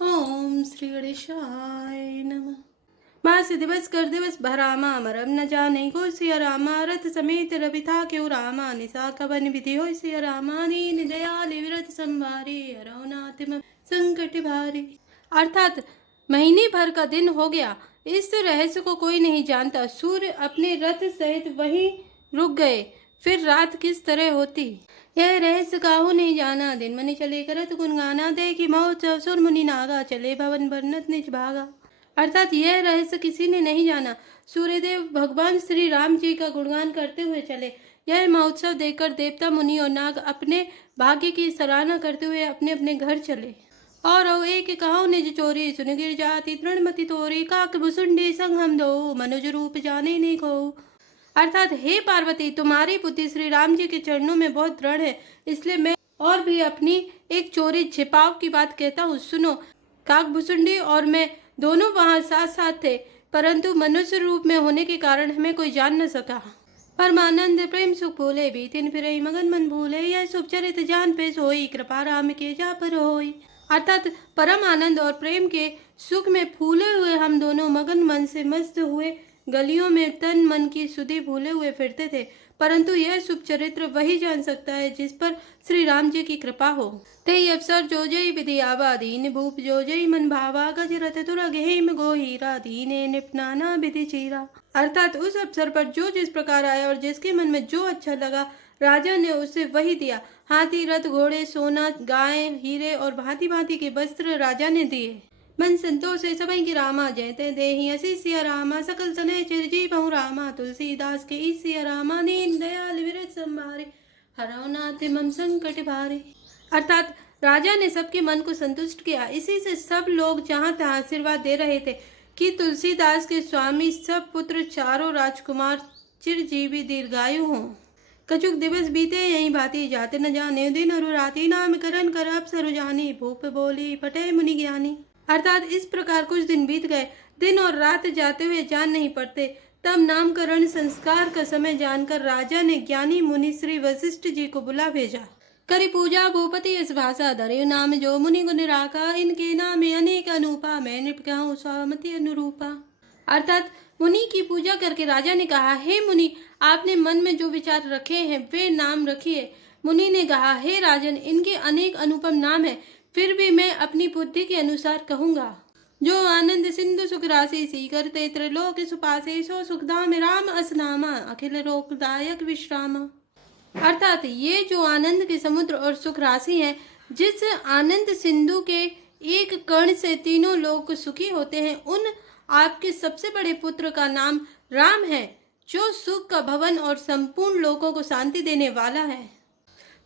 ओम श्री गणेशाय नमः। मास दिवस कर दिवस भरामा मरम न जाने को सिया रामा रथ समेत रवि था क्यों रामा निशा कवन विधि हो सिया रामा नीन दयाल विरत संभारे अरौनातिम संकट भारे। अर्थात महीने भर का दिन हो गया, इस रहस्य को कोई नहीं जानता। सूर्य अपने रथ सहित वहीं रुक गए, फिर रात किस तरह होती यह रहस्य काहू नहीं जाना। दिन मनि चले करत गुण गाना, देखी महोत्सव सुर मुनि नागा, चले भवन बरनत निज भागा। अर्थात यह रहस्य किसी ने नहीं जाना। सूर्यदेव भगवान श्री राम जी का गुणगान करते हुए चले। यह महोत्सव देखकर देवता मुनि और नाग अपने भाग्य की सराहना करते हुए अपने अपने घर चले। और एक कहो निज चोरी, सुन गिर जाति तृणमति तोरी, काक भुसुंडी संग हम दो, मनुज रूप जाने नहीं को। अर्थात हे पार्वती, तुम्हारी बुद्धि श्री राम जी के चरणों में बहुत दृढ़ है, इसलिए मैं और भी अपनी एक चोरी छिपाव की बात कहता हूँ। सुनो, काकभुसुंडी और मैं दोनों वहाँ साथ साथ थे, परंतु मनुष्य रूप में होने के कारण हमें कोई जान न सका। परमानंद प्रेम सुख भूले, बीतिन फिर मगन मन भूले, यह शुभ चरित जान पे सोई, कृपा राम के जा पर होई। अर्थात परम आनंद और प्रेम के सुख में फूले हुए हम दोनों मगन मन से मस्त हुए गलियों में तन मन की सुधि भूले हुए फिरते थे, परंतु यह शुभ चरित्र वही जान सकता है जिस पर श्री राम जी की कृपा हो। ते अवसर जो जय विधि आवा, दीन भूप जो जय मन भावा, गजरथ तुरग हेम गो हीरा, दीने निपनाना विधि चीरा। अर्थात उस अवसर पर जो जिस प्रकार आया और जिसके मन में जो अच्छा लगा, राजा ने उसे वही दिया। हाथी, रथ, घोड़े, सोना, गाय, हीरे और भांति भांति के वस्त्र राजा ने दिए। मन संतोष से सबई की रामा, जयते देहि असी सिया रामा, सकल तनय चिरजी बहु रामा, तुलसीदास के ई सिया रामा, दीन दयाल विरत संभारे, हरौ नाथ मम संकट भारे। अर्थात राजा ने सबके मन को संतुष्ट किया। इसी से सब लोग जहाँ तहाँ आशीर्वाद दे रहे थे कि तुलसीदास के स्वामी सब पुत्र चारों राजकुमार चिरजीवी दीर्घायु हों। कछुक दिवस बीते यही भांति, जाते न जाने दिन और राति, नाम करन कर अप्सरु जानी, भूप बोली पटे मुनि ज्ञानी। अर्थात इस प्रकार कुछ दिन बीत गए, दिन और रात जाते हुए जान नहीं पड़ते। तब नामकरण संस्कार का समय जानकर राजा ने ज्ञानी मुनि श्री वशिष्ठ जी को बुला भेजा। करी पूजा भूपति इस भाषा, धरे नाम जो मुनि गुण राका, इनके नाम अनेक अनूपा, मैं निप कहूँ स्वामति अनुरूपा। अर्थात मुनि की पूजा करके राजा ने कहा, हे मुनि, आपने मन में जो विचार रखे हैं वे नाम रखिए। मुनि ने कहा, हे राजन, इनके अनेक अनुपम नाम हैं, फिर भी मैं अपनी बुद्धि के अनुसार कहूँगा। जो आनंद सिंधु सुख राशि, सीकर ते त्रिलोक सुपासे, सो सुखधाम राम असनामा, अखिल रोगदायक विश्रामा। अर्थात ये जो आनंद के समुद्र और सुख राशि हैं, जिस आनंद सिंधु के एक कण से तीनों लोग सुखी होते हैं, उन आपके सबसे बड़े पुत्र का नाम राम है, जो सुख का भवन और संपूर्ण लोगों को शांति देने वाला है।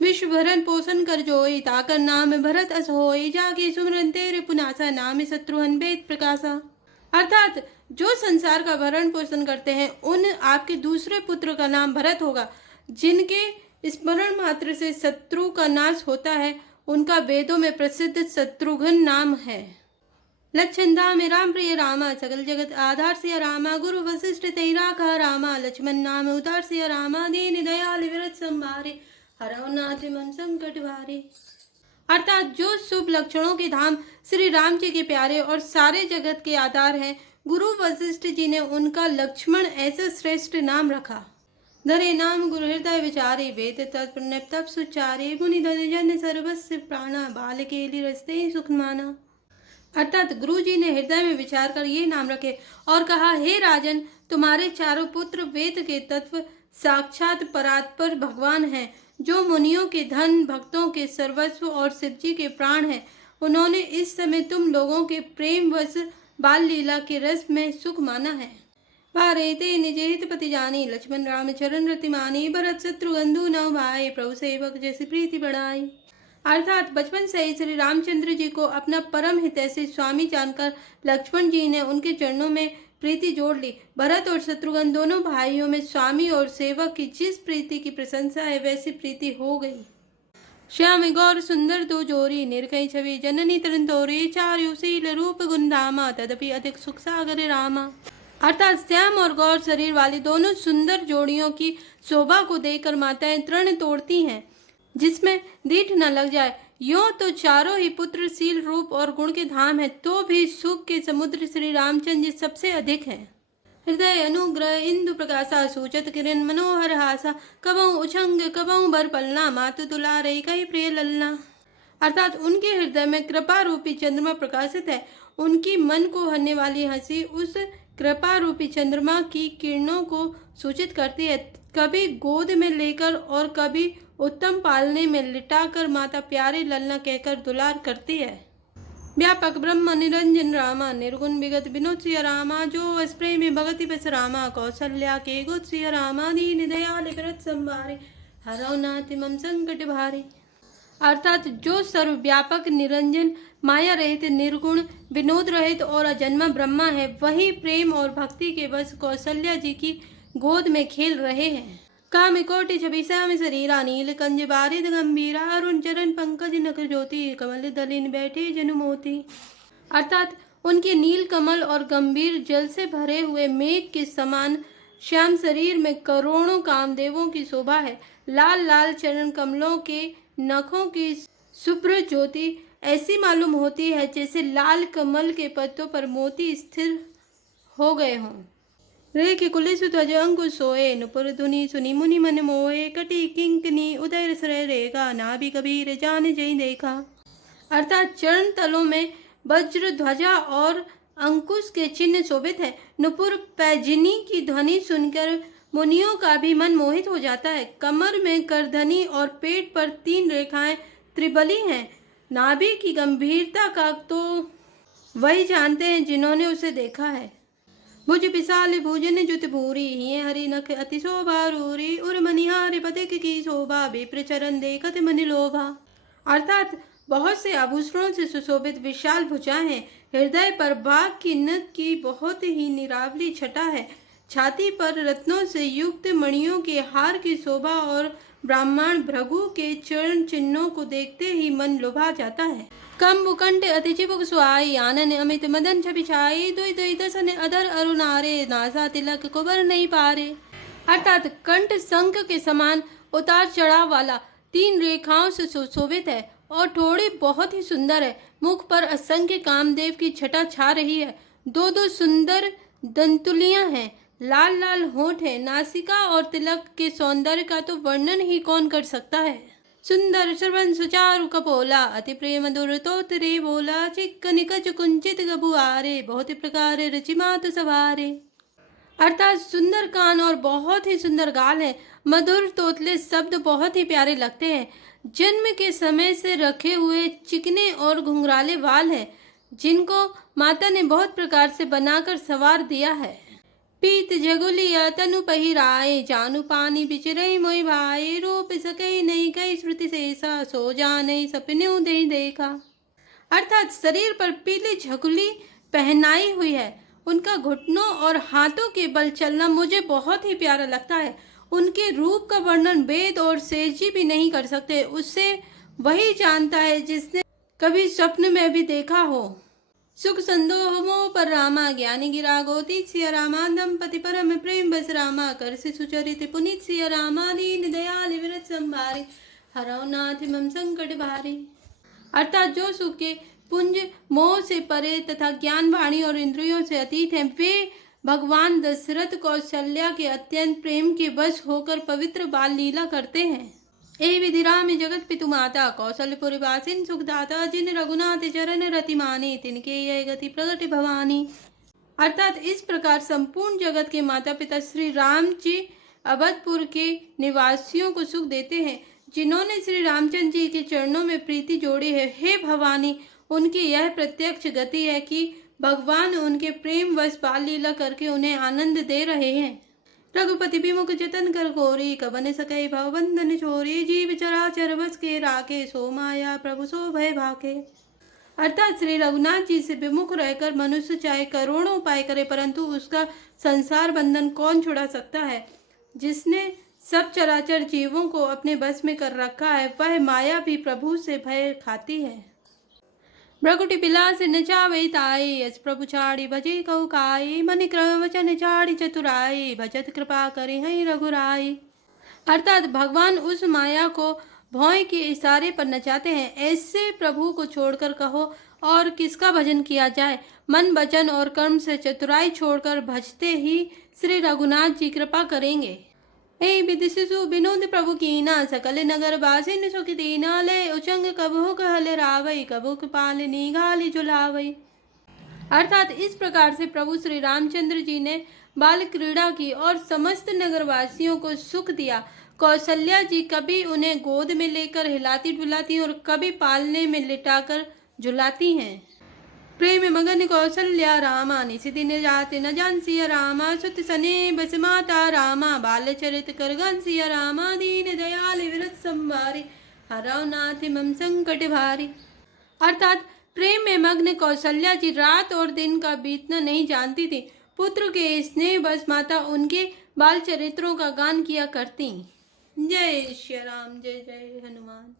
विश्व भरण पोषण कर जोई, ताकर नाम भरत अस होई, जाके सुमरन तेरे पुनासा, नाम शत्रुहन वेद प्रकाशा। अर्थात जो संसार का भरण पोषण करते हैं, उन आपके दूसरे पुत्र का नाम भरत होगा। जिनके स्मरण मात्र से शत्रु का नाश होता है, उनका वेदों में प्रसिद्ध शत्रुघ्न नाम है। लक्षण धाम राम प्रिय रामा, सकल जगत आधार सिया रामा, गुरु वशिष्ठ तेरा का रामा, लक्ष्मण नाम उतार सिया रामा, दीन दयाल विरत संभारे, हरौ नाथ मम संकट भारे। अर्थात जो शुभ लक्षणों के धाम श्री राम जी के प्यारे और सारे जगत के आधार हैं, गुरु वशिष्ठ जी ने उनका लक्ष्मण ऐसा श्रेष्ठ नाम रखा। धरे नाम गुरु हृदय विचारे, वेद तप सुचारे, मुनि धन जन सर्वस्व प्राणा, बाल के लिए रस्ते सुख माना। अर्थात गुरु जी ने हृदय में विचार कर ये नाम रखे और कहा, हे राजन, तुम्हारे चारों पुत्र वेद के तत्व साक्षात परात्पर भगवान हैं, जो मुनियों के धन, भक्तों के सर्वस्व और शिव जी के प्राण हैं। उन्होंने इस समय तुम लोगों के प्रेम वश बाल लीला के रस में सुख माना है। भारेते निज हित पति जानी, लक्ष्मण राम चरण रति मानी, भरत शत्रुघ्न नौ भाई, प्रभु सेवक जैसी प्रीति बढ़ाई। अर्थात बचपन से ही श्री रामचंद्र जी को अपना परम हितैषी स्वामी जानकर लक्ष्मण जी ने उनके चरणों में प्रीति जोड़ ली। भरत और शत्रुघ्न दोनों भाइयों में स्वामी और सेवक की जिस प्रीति की प्रशंसा है, वैसी प्रीति हो गई। श्याम गौर सुंदर दो जोरी, निर्कई छवि जननी तरन तोरी, चारु शील रूप गुणधामा, तदपि अधिक सुख सागर रामा। अर्थात श्याम और गौर शरीर वाली दोनों सुंदर जोड़ियों की शोभा को देखकर माताएं तृण तोड़ती हैं, जिसमें दीठ न लग जाए। यूं तो चारों ही पुत्रशील रूप और गुण के धाम है, तो भी सुख के समुद्र श्री रामचंद्र जी सबसे अधिक है। हृदय अनुग्रह इंदु प्रकाशा सूचत किरण मनोहर हासा, कबहु उछंग कबहु बर पलना, मातु दुलारे कई प्रिय ललना। अर्थात उनके हृदय में कृपा रूपी चंद्रमा प्रकाशित है। उनकी मन को हरने वाली हंसी उस कृपा रूपी चंद्रमा की किरणों को सूचित करती है। कभी गोद में लेकर और कभी उत्तम पालने में लिटाकर माता प्यारे ललना कहकर दुलार करती है। व्यापक ब्रह्म निरंजन रामा, निर्गुण विगत विनोद सिया रामा, जो अस प्रेमी भगति बस रामा, कौशल्या के गुत सिया रामा, दीन दयाल व्रत संभारे, हरौ नाथ मम संकट भारे। अर्थात जो सर्वव्यापक निरंजन माया रहित निर्गुण विनोद रहित और अजन्मा ब्रह्मा है, वही प्रेम और भक्ति के बस कौशल्या जी की गोद में खेल रहे हैं। कामिकोटि छबिश्याम शरीरा, नील कंज बारिद गंभीरा, अरुण चरण पंकज नख ज्योति, कमल दलिन बैठे जनुमोती। अर्थात उनके नील कमल और गंभीर जल से भरे हुए मेघ के समान श्याम शरीर में करोड़ों कामदेवों की शोभा है। लाल लाल चरण कमलों के नखों की शुभ्र ज्योति ऐसी मालूम होती है जैसे लाल कमल के पत्तों पर मोती स्थिर हो गए हों। रेख कुलिस ध्वज अंकुश सोए, नुपुर धुनि सुनि मुनि मन मोहे, कटी किंकनी उदय सर रेगा, नाभि कबीर जान जय देखा। अर्थात चरण तलों में वज्र ध्वजा और अंकुश के चिन्ह शोभित है। नुपुर पैजिनी की ध्वनि सुनकर मुनियों का भी मन मोहित हो जाता है। कमर में करधनी और पेट पर 3 रेखाएं त्रिबली हैं। नाभि की गंभीरता का तो वही जानते हैं जिन्होंने उसे देखा है। भुज विशाल भुजन जुत भूरी, हिये हरि नख अति शोभा रूरी, उर मनिहार पथिक की शोभा, विप्र चरण देखत मनि लोभा। अर्थात बहुत से आभूषणों से सुशोभित विशाल भुजाएं हैं। हृदय पर बाघ की नख की बहुत ही निरावली छटा है। छाती पर रत्नों से युक्त मणियों के हार की शोभा और ब्राह्मण भृगु के चरण चिन्हों को देखते ही मन लुभा जाता है। कम बुकंठ अति चिबुक सुहाई, आनन अमित मदन छवि छाई, दुई दुई दसन अधर अरुणारे, नासा तिलक कुबर नहीं पारे। अर्थात कंठ शंख के समान उतार चढ़ाव वाला 3 रेखाओं से सुशोभित है और ठोड़ी बहुत ही सुंदर है। मुख पर असंख्य कामदेव की छटा छा रही है। 2-2 सुंदर दंतुलियां हैं। लाल लाल होठ है। नासिका और तिलक के सौंदर्य का तो वर्णन ही कौन कर सकता है। सुंदर श्रवण सुचारु कपोला, अति प्रेम मधुर तोतरे बोला, चिक्क निकच कुंचित गबुआरे, बहुत प्रकार रचि मात सवारे। अर्थात सुंदर कान और बहुत ही सुंदर गाल है। मधुर तोतले शब्द बहुत ही प्यारे लगते हैं। जन्म के समय से रखे हुए चिकने और घुंघराले वाल हैं, जिनको माता ने बहुत प्रकार से बनाकर संवार दिया है। पीत जगुलिया तनु पहिराए, जानु पानी बिचरई मोई भाई, रूप सके नहीं कई श्रुति शेषा, सो जाने सपन्यू दे देखा। अर्थात शरीर पर पीली झगुली पहनाई हुई है। उनका घुटनों और हाथों के बल चलना मुझे बहुत ही प्यारा लगता है। उनके रूप का वर्णन वेद और सेजी भी नहीं कर सकते। उससे वही जानता है जिसने कभी स्वप्न में भी देखा हो। सुख संदोह मोह पर रामा, ज्ञानी गिरा गोती सिया रामा, दंपति परम प्रेम बस रामा, कर से सुचरित पुनीत सिया रामा, दीन दयाल व्रत संभारे, हरौ नाथ मम संकट भारे। अर्थात जो सुख के पुंज मोह से परे तथा ज्ञान वाणी और इंद्रियों से अतीत हैं, वे भगवान दशरथ कौशल्या के अत्यंत प्रेम के वश होकर पवित्र बाल लीला करते हैं। ए विधि राम जगत पितु माता, कौशलपुर वासिन सुखदाता, जिन रघुनाथ चरण रति माने, तिनके यह गति प्रगट भवानी। अर्थात इस प्रकार संपूर्ण जगत के माता पिता श्री राम जी अवधपुर के निवासियों को सुख देते हैं, जिन्होंने श्री रामचंद्र जी के चरणों में प्रीति जोड़ी है। हे भवानी, उनकी यह प्रत्यक्ष गति है कि भगवान उनके प्रेम वश बाल लीला करके उन्हें आनंद दे रहे हैं। रघुपति विमुख जतन कर गोरी, कबन सकै भव बंधन छोरी, जीव चराचर बस के राखे, सो माया प्रभु सो भय भाके। अर्थात श्री रघुनाथ जी से विमुख रहकर मनुष्य चाहे करोड़ों उपाय करे, परंतु उसका संसार बंधन कौन छुड़ा सकता है। जिसने सब चराचर जीवों को अपने बस में कर रखा है, वह माया भी प्रभु से भय खाती है। भ्रकुटि पिलास नचावै ताई, यस प्रभु छाड़ी भजे कौ काई, मनि क्रम वचन छाड़ी चतुराई, भजत कृपा करे हई रघुराई। अर्थात भगवान उस माया को भौं के इशारे पर नचाते हैं। ऐसे प्रभु को छोड़कर कहो और किसका भजन किया जाए। मन वचन और कर्म से चतुराई छोड़कर भजते ही श्री रघुनाथ जी कृपा करेंगे। ए विधि शिशु विनोद प्रभु कीना, सकल नगर बासिन सुख दीना। ले उचंग कबहु कहल रावई, कबहु कृपाल निगाली झुलावई। अर्थात इस प्रकार से प्रभु श्री रामचंद्र जी ने बाल क्रीड़ा की और समस्त नगरवासियों को सुख दिया। कौशल्या जी कभी उन्हें गोद में लेकर हिलाती डुलाती और कभी पालने में लिटाकर झुलाती हैं। प्रेम मगन कौशल्या रामा, निशि दिन जाते न जान सिया रामा। सुत सने बस माता रामा, बाल चरित कर गन सिया रामा। दीन दयाल विरत संवारी, हरौ नाथ मम संकट भारी। अर्थात प्रेम में मग्न कौशल्या जी रात और दिन का बीतना नहीं जानती थी। पुत्र के स्नेह बस माता उनके बाल चरित्रों का गान किया करती। जय श्री राम, जय जय हनुमान।